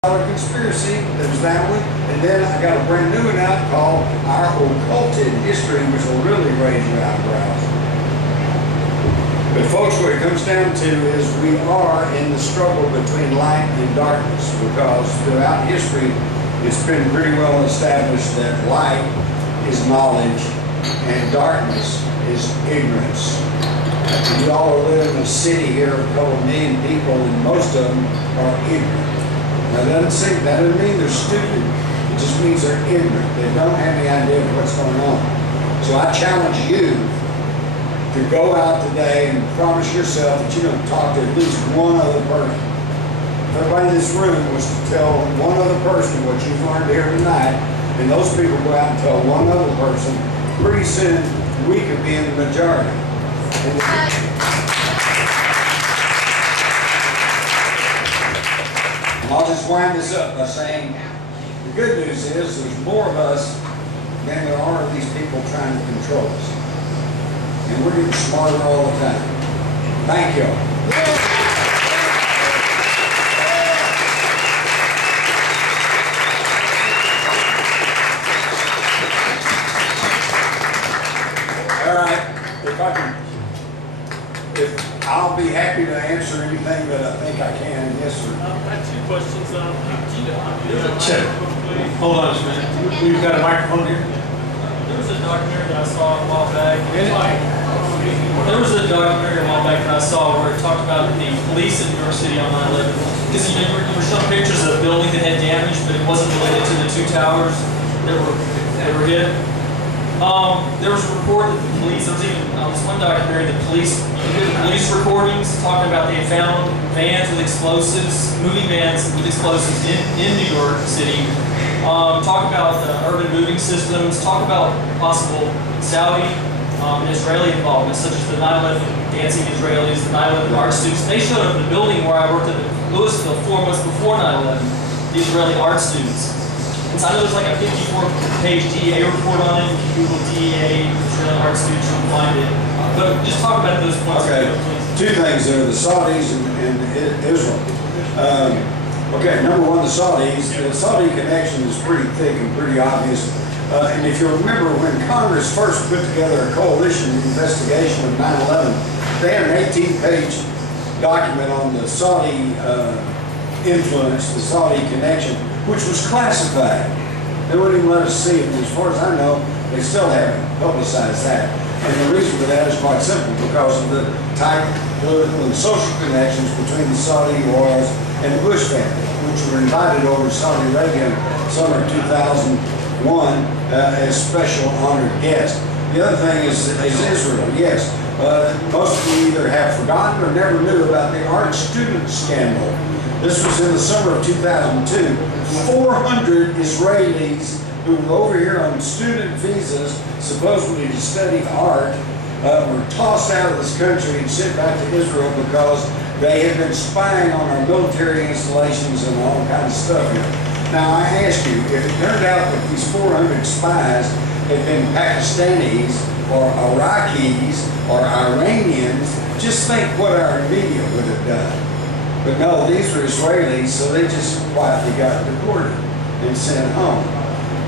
Conspiracy, there's that one, and then I got a brand new one out called Our Occulted History, which will really raise your eyebrows. But folks, what it comes down to is we are in the struggle between light and darkness, because throughout history it's been pretty well established that light is knowledge and darkness is ignorance. We all live in a city here of a couple million people, and most of them are ignorant. Now that doesn't mean they're stupid, it just means they're ignorant. They don't have any idea of what's going on. So I challenge you to go out today and promise yourself that you're going to talk to at least one other person. If everybody in this room was to tell one other person what you've learned here tonight, and those people go out and tell one other person, pretty soon we could be in the majority. I'll just wind this up by saying the good news is there's more of us than there are of these people trying to control us. And we're getting smarter all the time. Thank you. All right. I'll be happy to answer anything that I think I can. Yes, sir. I have two questions. Check. Hold on just a minute. We've got a microphone here. There was a documentary that I saw a while back. There was a documentary a while back that I saw where it talked about the police in New York City on 9/11. Because you were showing pictures of a building that had damage, but it wasn't related to the two towers that were hit. There was a report that the police, there was even on this one documentary, the police recordings talking about they found vans with explosives, moving vans with explosives in New York City. Talk about urban moving systems, talk about possible Saudi and Israeli involvement, such as the 9/11 dancing Israelis, the 9/11 art students. They showed up in the building where I worked at Louisville 4 months before 9/11, the Israeli art students. And so I know there's like a 54-page DEA report on it. You Google DEA, Israeli art students, you'll find it. But just talk about those points. Okay, two things there, the Saudis and Israel. Okay, number one, the Saudi connection is pretty thick and pretty obvious. And if you'll remember, when Congress first put together a coalition investigation of 9/11, they had an 18-page document on the Saudi influence, the Saudi connection, which was classified. They wouldn't even let us see it. And as far as I know, they still haven't publicized that. And the reason for that is quite simple, because of the tight political and social connections between the Saudi royals and the Bush family, which were invited over to Saudi Arabia in summer of 2001 as special honored guests. The other thing is Israel. Yes, most of you either have forgotten or never knew about the art student scandal. This was in the summer of 2002. 400 Israelis who were over here on student visas, supposedly to study art, were tossed out of this country and sent back to Israel because they had been spying on our military installations and all kinds of stuff here. Now I ask you, if it turned out that these 400 spies had been Pakistanis or Iraqis or Iranians, just think what our media would have done. But no, these were Israelis, so they just quietly got deported and sent home.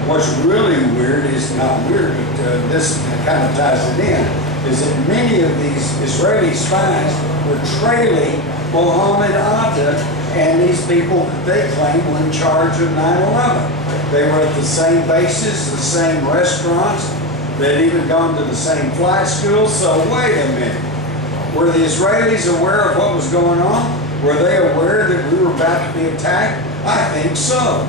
What's really weird is, not weird, but this kind of ties it in, is that many of these Israeli spies were trailing Mohammed Atta and these people that they claim were in charge of 9/11. They were at the same bases, the same restaurants, they'd even gone to the same flight schools. So wait a minute, were the Israelis aware of what was going on? Were they aware that we were about to be attacked? I think so.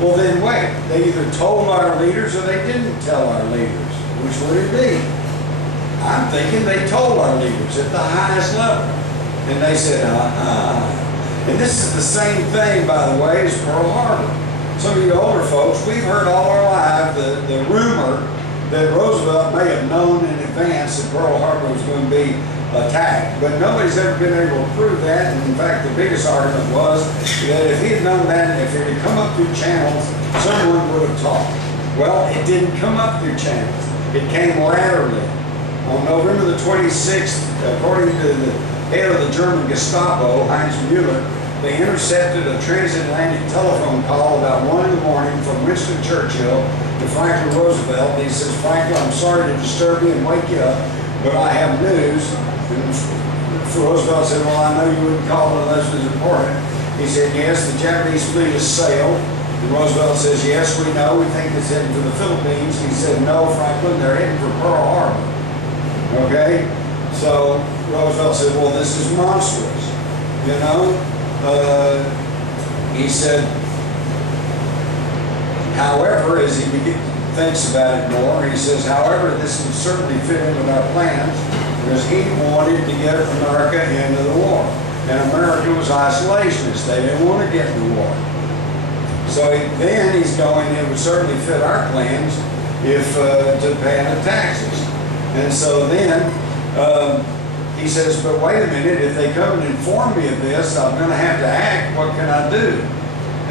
Well then wait, they either told our leaders or they didn't tell our leaders. Which would it be? I'm thinking they told our leaders at the highest level. And they said, And this is the same thing, by the way, as Pearl Harbor. Some of you older folks, we've heard all our life the rumor that Roosevelt may have known in advance that Pearl Harbor was going to be attacked. But nobody's ever been able to prove that. And in fact, the biggest argument was that if he had known that, if it had come up through channels, someone would have talked. Well, it didn't come up through channels. It came laterally. On November the 26th, according to the head of the German Gestapo, Heinz Müller, they intercepted a transatlantic telephone call about 1 in the morning from Winston Churchill to Franklin Roosevelt. He says, Franklin, I'm sorry to disturb you and wake you up, but I have news. And Roosevelt said, well, I know you wouldn't call it unless it was important. He said, yes, the Japanese fleet has sailed. And Roosevelt says, yes, we know. We think it's heading for the Philippines. He said, no, Franklin, they're heading for Pearl Harbor. Okay? So Roosevelt said, well, this is monstrous. You know? He said, however, as he thinks about it more, he says, however, this would certainly fit in with our plans because he wanted to get America into the war. And America was isolationist. They didn't want to get in the war. So then he's going, it would certainly fit our plans if to pay the taxes. And so then he says, but wait a minute, if they come and inform me of this, I'm going to have to act. What can I do?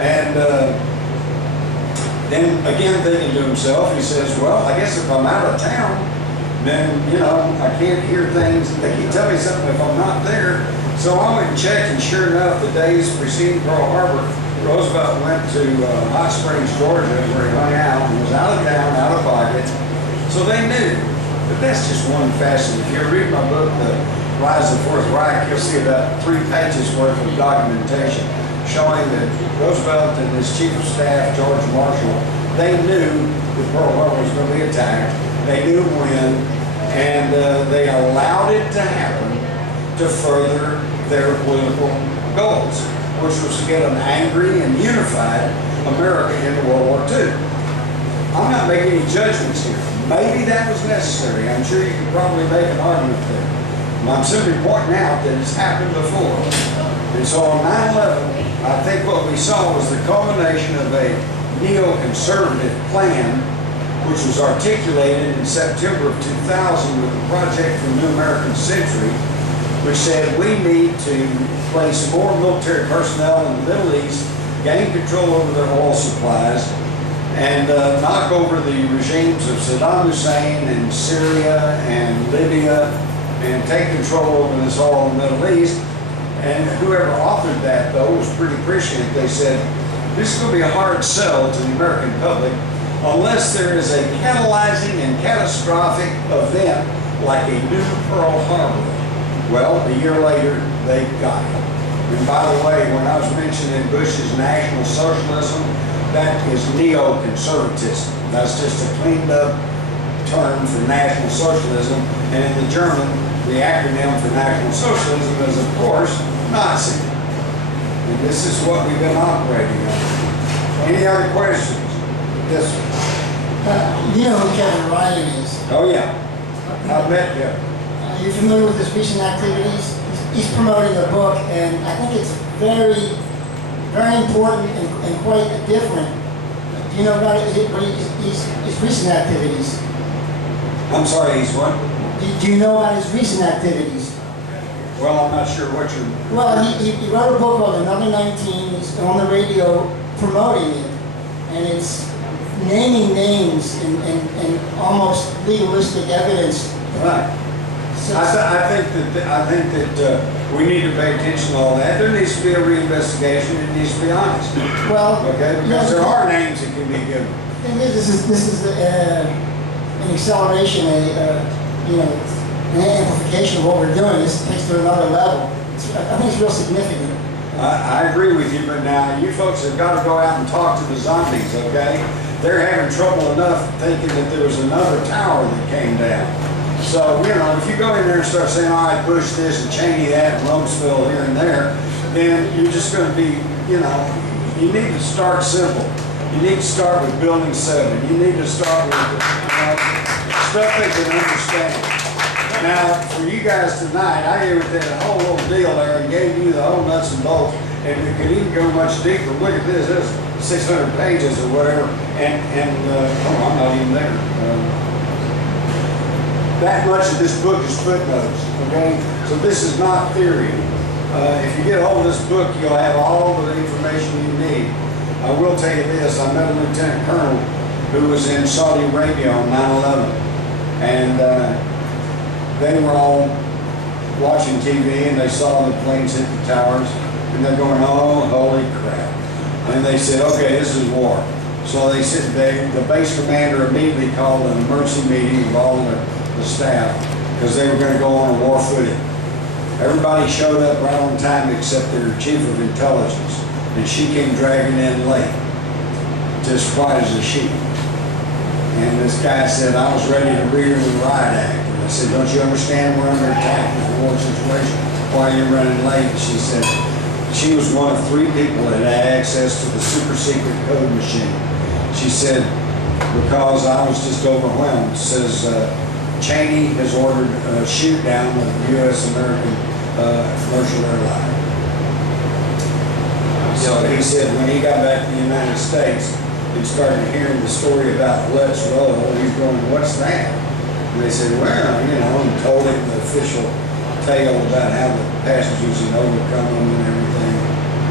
And then again thinking to himself, he says, well, I guess if I'm out of town, then, you know, I can't hear things. They can tell me something if I'm not there. So I went and checked, and sure enough, the days preceding Pearl Harbor, Roosevelt went to Hot Springs, Georgia, where he hung out and was out of town, out of pocket. So they knew. But that's just one facet. If you read my book, The Rise of the Fourth Reich, you'll see about 3 pages worth of documentation showing that Roosevelt and his chief of staff, George Marshall, they knew that Pearl Harbor was going to be attacked. They knew when, and they allowed it to happen to further their political goals, which was to get an angry and unified America into World War II. I'm not making any judgments here. Maybe that was necessary. I'm sure you could probably make an argument there. I'm simply pointing out that it's happened before. And so on 9/11, I think what we saw was the culmination of a neoconservative plan, which was articulated in September of 2000 with the Project for the New American Century, which said we need to place more military personnel in the Middle East, gain control over their oil supplies, and knock over the regimes of Saddam Hussein and Syria and Libya, and take control over this oil in the Middle East. And whoever authored that, though, was pretty prescient. They said, this is going to be a hard sell to the American public unless there is a catalyzing and catastrophic event like a new Pearl Harbor. Well, a year later, they got it. And by the way, when I was mentioning Bush's National Socialism, that is neoconservatism. That's just a cleaned up term for National Socialism. And in the German, the acronym for National Socialism is, of course, Nazi. And this is what we've been operating on. Any other questions? Yes, sir. You know who Kevin Riley is. Oh, yeah. I bet you. Are you familiar with his recent activities? He's promoting a book, and I think it's very, very important and quite different. Do you know about his recent activities? I'm sorry, he's what? Do you know about his recent activities? Well, I'm not sure what you're... Well, he wrote a book called Another 19. He's on the radio promoting it, and it's naming names and almost legalistic evidence. Right. So, I think that we need to pay attention to all that. There needs to be a reinvestigation. It needs to be honest. well, Okay, because there are names that can be given. And this is an acceleration, an amplification of what we're doing. This takes to another level. I think it's real significant. I agree with you, but now you folks have got to go out and talk to the zombies, okay? They're having trouble enough thinking that there was another tower that came down. So, if you go in there and start saying, all right, Bush this and Cheney that and Rumsfeld here and there, then you're just going to be, you need to start simple. You need to start with Building 7. You need to start with stuff they can understand. Now, for you guys tonight, I gave it that whole little deal there and gave you the whole nuts and bolts, and we could even go much deeper. Look at this. This is 600 pages or whatever, I'm not even there. That much of this book is footnotes, okay? So this is not theory. If you get a hold of this book, you'll have all the information you need. I will tell you this, I met a lieutenant colonel who was in Saudi Arabia on 9/11, and they were all watching TV and they saw the planes hit the towers, And they're going, oh, holy crap. And they said, okay, this is war. So they said, the base commander immediately called an emergency meeting of all the staff because they were going to go on a war footing. Everybody showed up right on time except their chief of intelligence. And she came dragging in late, just white as a sheet. And this guy said, I was ready to read her the riot act. And I said, don't you understand we're under attack in a war situation? Why are you running late? And she said, she was one of 3 people that had access to the super secret code machine. She said, because I was just overwhelmed. Says, Cheney has ordered a shoot down of the U.S. American commercial airline. So he said when he got back to the United States, he started hearing the story about Let's Roll. He's going, what's that? And they said, well, you know, and told him the official tale about how the passengers had overcome them and everything.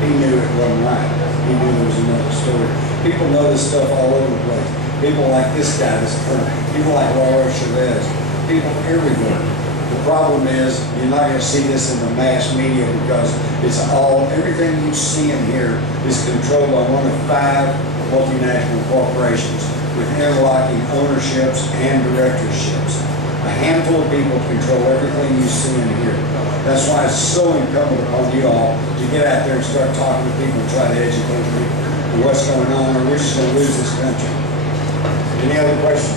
He knew it wasn't right. He knew there was another story. People know this stuff all over the place. People like this guy, this colonel. People like Laura Chavez. People everywhere. The problem is you're not going to see this in the mass media because it's all, everything you see in here is controlled by one of 5 multinational corporations with interlocking ownerships and directorships. A handful of people control everything you see in here. That's why it's so incumbent upon you all to get out there and start talking to people and try to educate people on what's going on, or we're just going to lose this country. Any other questions?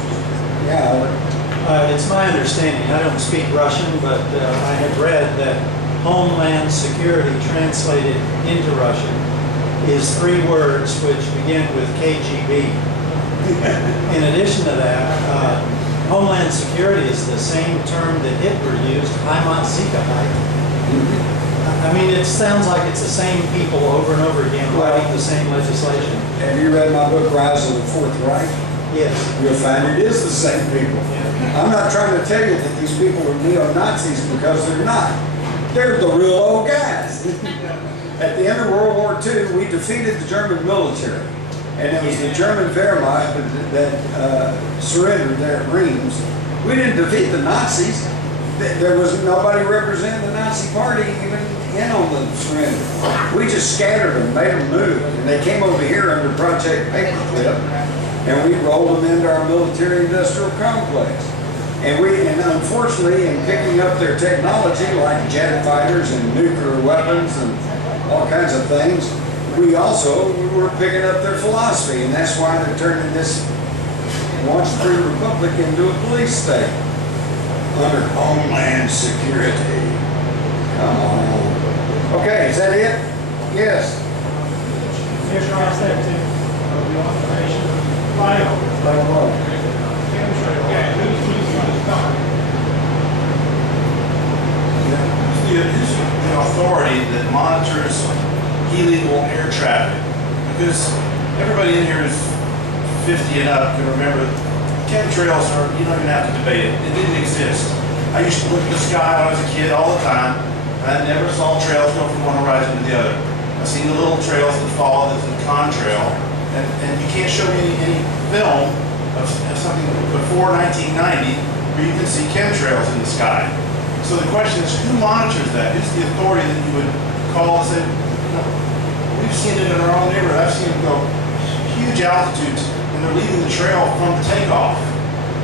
Yeah, Albert. It's my understanding, I don't speak Russian, but I have read that Homeland Security translated into Russian is 3 words which begin with KGB. In addition to that, Homeland Security is the same term that Hitler used, Heimatsicherheit. I mean, it sounds like it's the same people over and over again writing the same legislation. Have you read my book, Rise of the Fourth Reich? Yes. You'll find it is the same people. Yeah. I'm not trying to tell you that these people are neo-Nazis because they're not. They're the real old guys. At the end of World War II, we defeated the German military. And it was the German Wehrmacht that surrendered there at Reims. We didn't defeat the Nazis. There was nobody representing the Nazi party even in on the surrender. We just scattered them, made them move. And they came over here under Project Paperclip, and we rolled them into our military-industrial complex. And unfortunately, in picking up their technology, like jet fighters and nuclear weapons and all kinds of things, we were picking up their philosophy, and that's why they're turning this once free republic into a police state under Homeland Security. Come on. Okay, is that it? Yes. Here's your step 2 of the authorization. Like what? Who's the authority that monitors illegal air traffic? Because everybody in here is 50 and up can remember chemtrails are, you don't even have to debate it. It didn't exist. I used to look at the sky when I was a kid all the time, and I never saw trails go from one horizon to the other. I've seen the little trails that follow the contrail, and you can't show me any film of something before 1990 where you can see chemtrails in the sky. So the question is, who monitors that? Who's the authority that you would call and say, we've seen it in our own neighborhood. I've seen them go huge altitudes, and they're leaving the trail from the takeoff.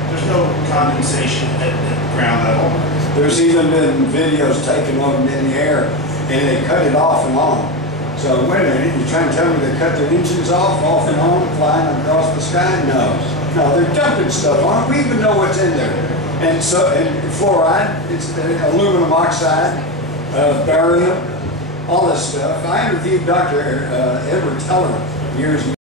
There's no condensation at ground level. There's even been videos taken of them in the air, and they cut it off and on. So wait a minute, you're trying to tell me they cut their engines off and on, flying across the sky? No, they're dumping stuff on it. We even know what's in there. And fluoride, it's aluminum oxide, barium, all this stuff. I interviewed Dr. Edward Teller years ago.